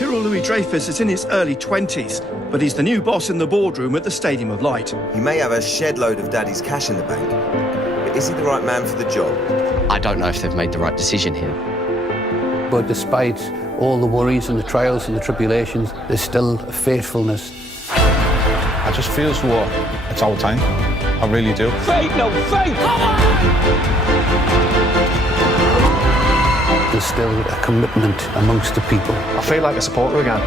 Cyril Louis-Dreyfus is in his early 20s, but he's the new boss in the boardroom at the Stadium of Light. He may have a shed load of daddy's cash in the bank, but is he the right man for the job? I don't know if they've made the right decision here. But despite all the worries and the trials and the tribulations, there's still a faithfulness. I just feel as though it's our time. I really do. Faith, no faith! Come on! There's still a commitment amongst the people. I feel like a supporter again.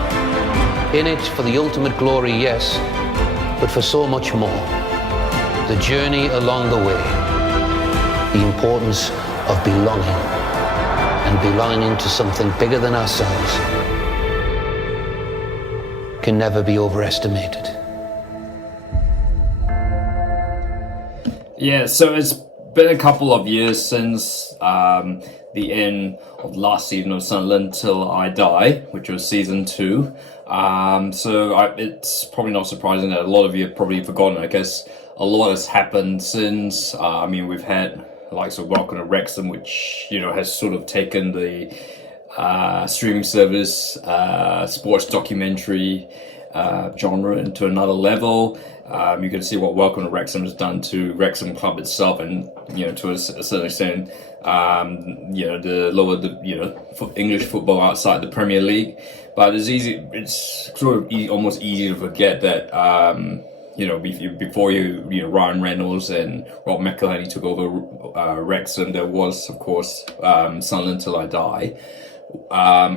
In it for the ultimate glory, yes, but for so much more. The journey along the way, the importance of belonging, and belonging to something bigger than ourselves can never be overestimated. Yeah, so it's been a couple of years since the end of last season of Sunderland TIl I Die, which was season 2. It's probably not surprising that a lot of you have probably forgotten. I guess a lot has happened since. We've had likes of Welcome to Wrexham, which has sort of taken the streaming service sports documentary genre into another level. You can see what Welcome to Wrexham has done to Wrexham Club itself, and to a certain extent, the lower English football outside the Premier League. But it's sort of almost easy to forget that before Ryan Reynolds and Rob McElhenney took over Wrexham, there was of course Sunderland TIl I Die.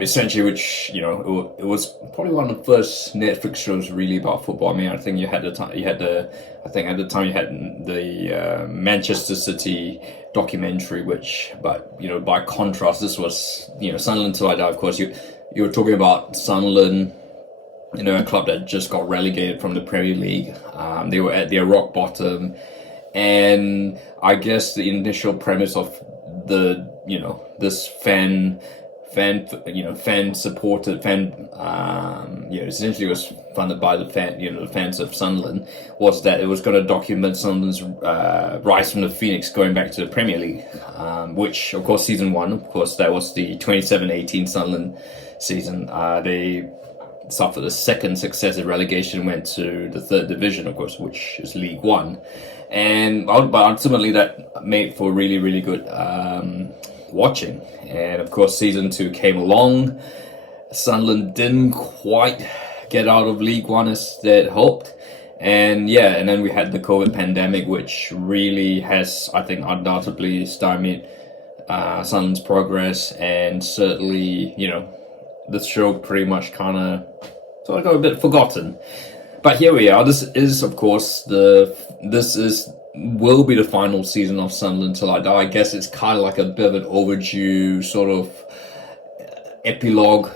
Essentially, which it was probably one of the first Netflix shows really about football. I think at the time you had the Manchester City documentary, but by contrast, this was Sunderland TIl I Die. Of course, you were talking about Sunderland, a club that just got relegated from the Premier League. They were at their rock bottom, and I guess the initial premise of this essentially was funded by the fans of Sunderland, was that it was going to document Sunderland's rise from the Phoenix going back to the Premier League, which of course season 1, of course that was the 27-18 Sunderland season. They suffered a second successive relegation, went to the 3rd division, of course, which is League 1, but ultimately that made for really, really good watching. And of course season 2 came along. Sunderland didn't quite get out of League 1 as they had hoped, and then we had the COVID pandemic, which really has, I think, undoubtedly stymied Sunderland's progress, and certainly the show pretty much kind of sort of got a bit forgotten. But here we are. This is of course will be the final season of Sunderland TIl I Die. I guess it's kind of like a bit of an overdue sort of epilogue,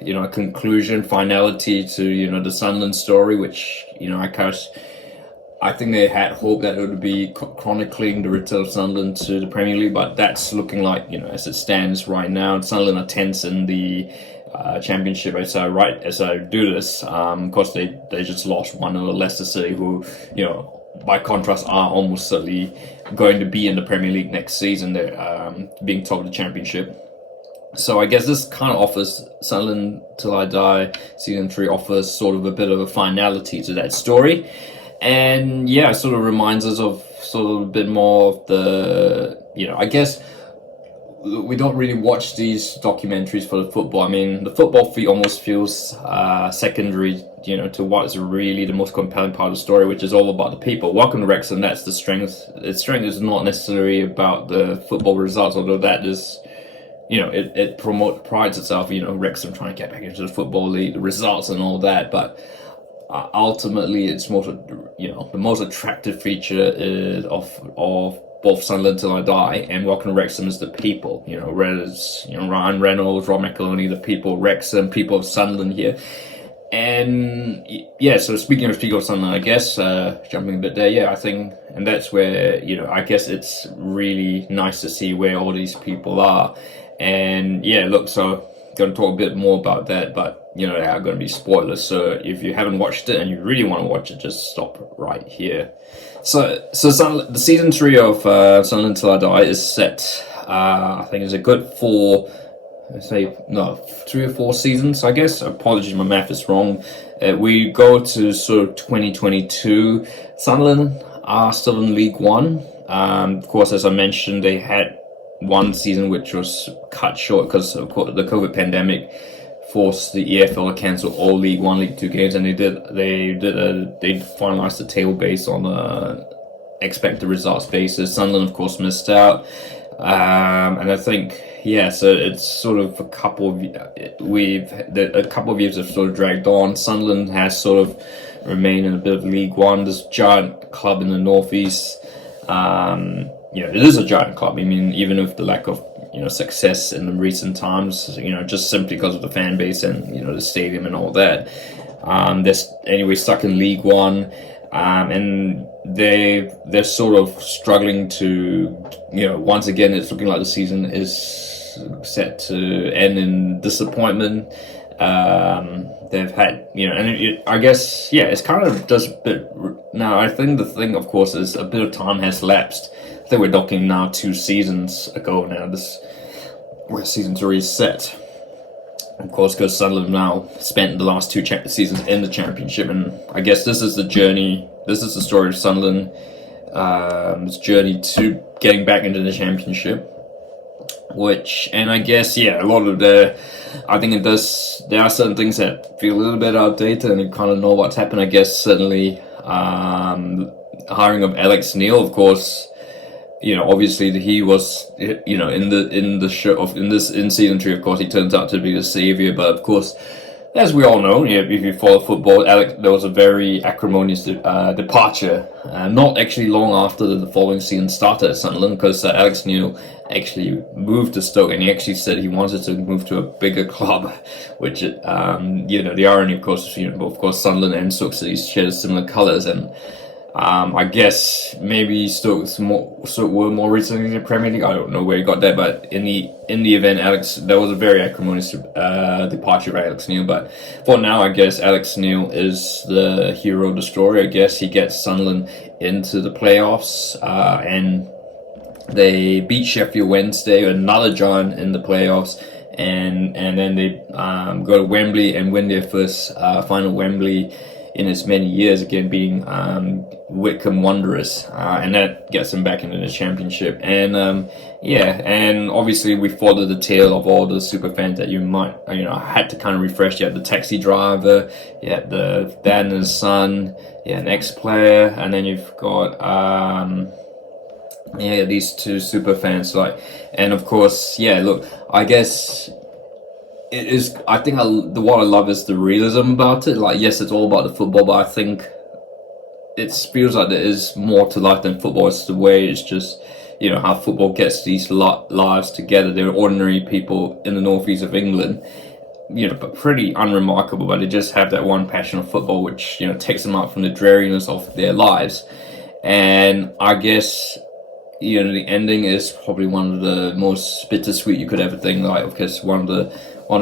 a conclusion, finality to the Sunderland story, which I think they had hoped that it would be chronicling the return of Sunderland to the Premier League, but that's looking like as it stands right now, Sunderland are tenth in the Championship as I do this. Of course, they just lost 1-0 Leicester City, who by contrast are almost certainly going to be in the Premier League next season. They're being top of the Championship. So I guess this kind of offers Sunderland TIl I Die season 3 offers sort of a bit of a finality to that story, and sort of reminds us of sort of a bit more of the I guess we don't really watch these documentaries for the football. The football almost feels secondary, to what is really the most compelling part of the story, which is all about the people. Welcome to Wrexham, that's the strength. Its strength is not necessarily about the football results, although that is, it prides itself, Wrexham trying to get back into the Football League, the results and all that, but ultimately it's more, the most attractive feature is of both Sunderland TIl I Die and Welcome to Wrexham is the people, whether it's Ryan Reynolds, Rob McElhenney, the people, Wrexham, people of Sunderland here. And so speaking of people of Sunderland, I guess jumping a bit there, I think, and that's where I guess it's really nice to see where all these people are. And so going to talk a bit more about that, but there are going to be spoilers, so if you haven't watched it and you really want to watch it, just stop right here. So the season 3 of Sunderland TIl I Die is set. I think it's a good 4 say, no, 3 or 4 seasons, I guess. Apologies, my math is wrong. We go to sort of 2022. Sunderland are still in League One. Of course, as I mentioned, they had one season which was cut short because of course the COVID pandemic forced the EFL to cancel all League One, League Two games, and they finalized the table based on expected results basis. Sunderland, of course, missed out, and I think so it's sort of a couple of years have sort of dragged on. Sunderland has sort of remained in a bit of League One, this giant club in the northeast. It is a giant club. I mean, even with the lack of success in the recent times, just simply because of the fan base and the stadium and all that, they're stuck in League One, and they're sort of struggling to once again it's looking like the season is set to end in disappointment. They've had I guess it's kind of just a bit now. I think the thing, of course, is a bit of time has lapsed. I think we're talking now 2 seasons ago now, where season 3 is set. Of course, because Sunderland now spent the last 2 seasons in the Championship, and I guess this is the journey, this is the story of Sunderland, this journey to getting back into the Championship. And I guess, a lot of there are certain things that feel a little bit outdated, and you kind of know what's happened. I guess certainly hiring of Alex Neil, of course. Obviously he was, in season 3, of course, he turns out to be the savior. But of course, as we all know, if you follow football, there was a very acrimonious departure. Not actually long after the following season started at Sunderland, because Alex Neil actually moved to Stoke, and he actually said he wanted to move to a bigger club, which, the irony, of course, of course, Sunderland and Stoke City share similar colours, and I guess maybe Stoke were more recently in the Premier League. I don't know where he got that, but in the event, there was a very acrimonious departure of Alex Neil. But for now, I guess Alex Neil is the hero of the story. I guess he gets Sunderland into the playoffs, and they beat Sheffield Wednesday, another giant in the playoffs, and then they go to Wembley and win their first final Wembley in as many years, again being Wycombe Wanderers, and that gets them back into the Championship. And and obviously we followed the tale of all the super fans that you might, I had to kind of refresh. You had the taxi driver, you had the dad and his son, an ex-player, and then you've got these 2 super fans, and of course, look, I guess it is. I think what I love is the realism about it. Yes, it's all about the football, but I think it feels like there is more to life than football. It's the way it's just, how football gets these lives together. They're ordinary people in the northeast of England, but pretty unremarkable, but they just have that one passion of football, which, takes them out from the dreariness of their lives. And I guess, the ending is probably one of the most bittersweet you could ever think. Because one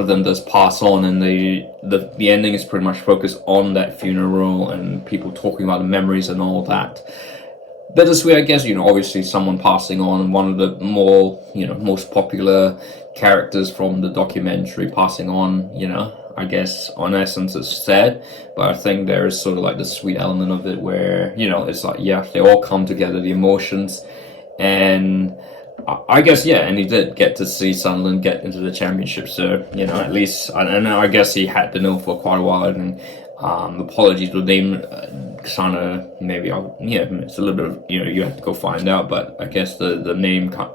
of them does pass on, and the ending is pretty much focused on that funeral and people talking about the memories and all that. Bittersweet, I guess, obviously someone passing on, one of the more, most popular characters from the documentary passing on, I guess, on essence, it's sad, but I think there is sort of the sweet element of it where, it's they all come together, the emotions, and I guess, and he did get to see Sunderland get into the Championship, so, at least, and I guess he had to know for quite a while, and apologies, the name kind of, maybe, it's a little bit of, you have to go find out, but I guess his name kind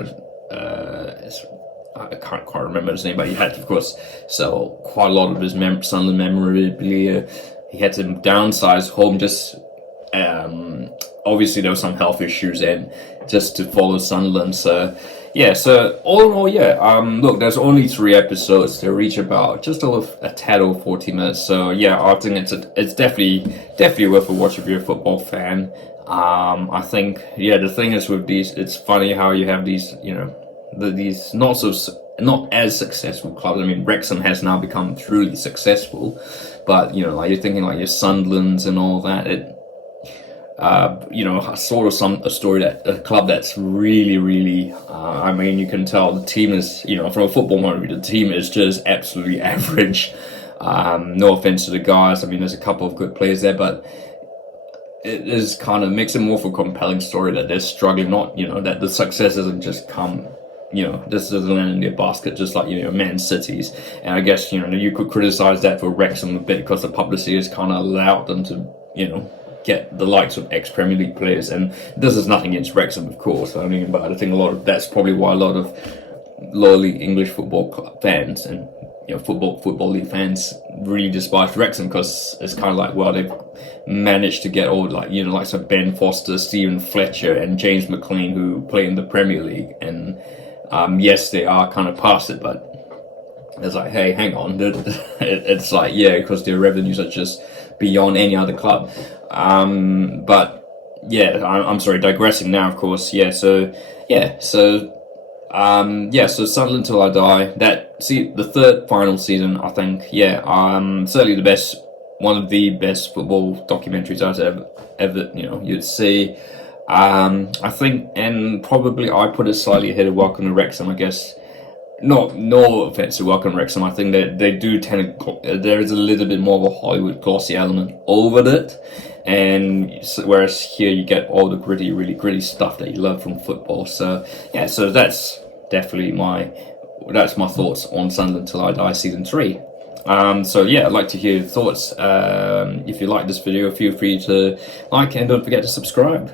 of, I can't quite remember his name, but he had to, of course, sell quite a lot of his Sunderland memorabilia. He had to downsize home, just, obviously there were some health issues, and just to follow Sunderland. So all in all, look, there's only 3 episodes. They reach about just over a tad over 40 minutes. So I think it's definitely worth a watch if you're a football fan. I think the thing is with these, it's funny how you have these these not as successful clubs. I mean, Wrexham has now become truly successful, but you're thinking your Sunderlands and all that. you know, sort of a story that a club that's really, I mean, you can tell the team is, you know, from a football point of view, the team is just absolutely average. No offense to the guys. I mean, there's a couple of good players there, but it is kind of makes it more of a compelling story that they're struggling, not, you know, that the success doesn't just come, you know, this doesn't land in their basket just like, you know, Man City's. And I guess, you know, you could criticize that for Wrexham a bit because the publicity has kind of allowed them to, you know, get the likes of ex-Premier League players. And this is nothing against Wrexham, of course. I mean, but I think that's probably why a lot of lowly English football fans and, you know, football league fans really despise Wrexham, because it's kind of like, well, they've managed to get all, like, you know, like some Ben Foster, Stephen Fletcher, and James McLean, who play in the Premier League. And yes, they are kind of past it, but it's like, hey, hang on. It's like, yeah, because their revenues are just beyond any other club. But yeah, I'm sorry, digressing now, of course. So Sunderland Till I Die, the third final season, I think, certainly one of the best football documentaries I've ever, you know, you'd see. I think, and probably I put it slightly ahead of Welcome to Wrexham, I guess. No offense to Welcome to Wrexham, I think that they do tend to, there is a little bit more of a Hollywood glossy element over it, and whereas here you get all the really gritty stuff that you love from football. So yeah, so that's definitely my thoughts on Sunderland Till I Die season 3. So yeah, I'd like to hear your thoughts. If you like this video, feel free to like, and don't forget to subscribe.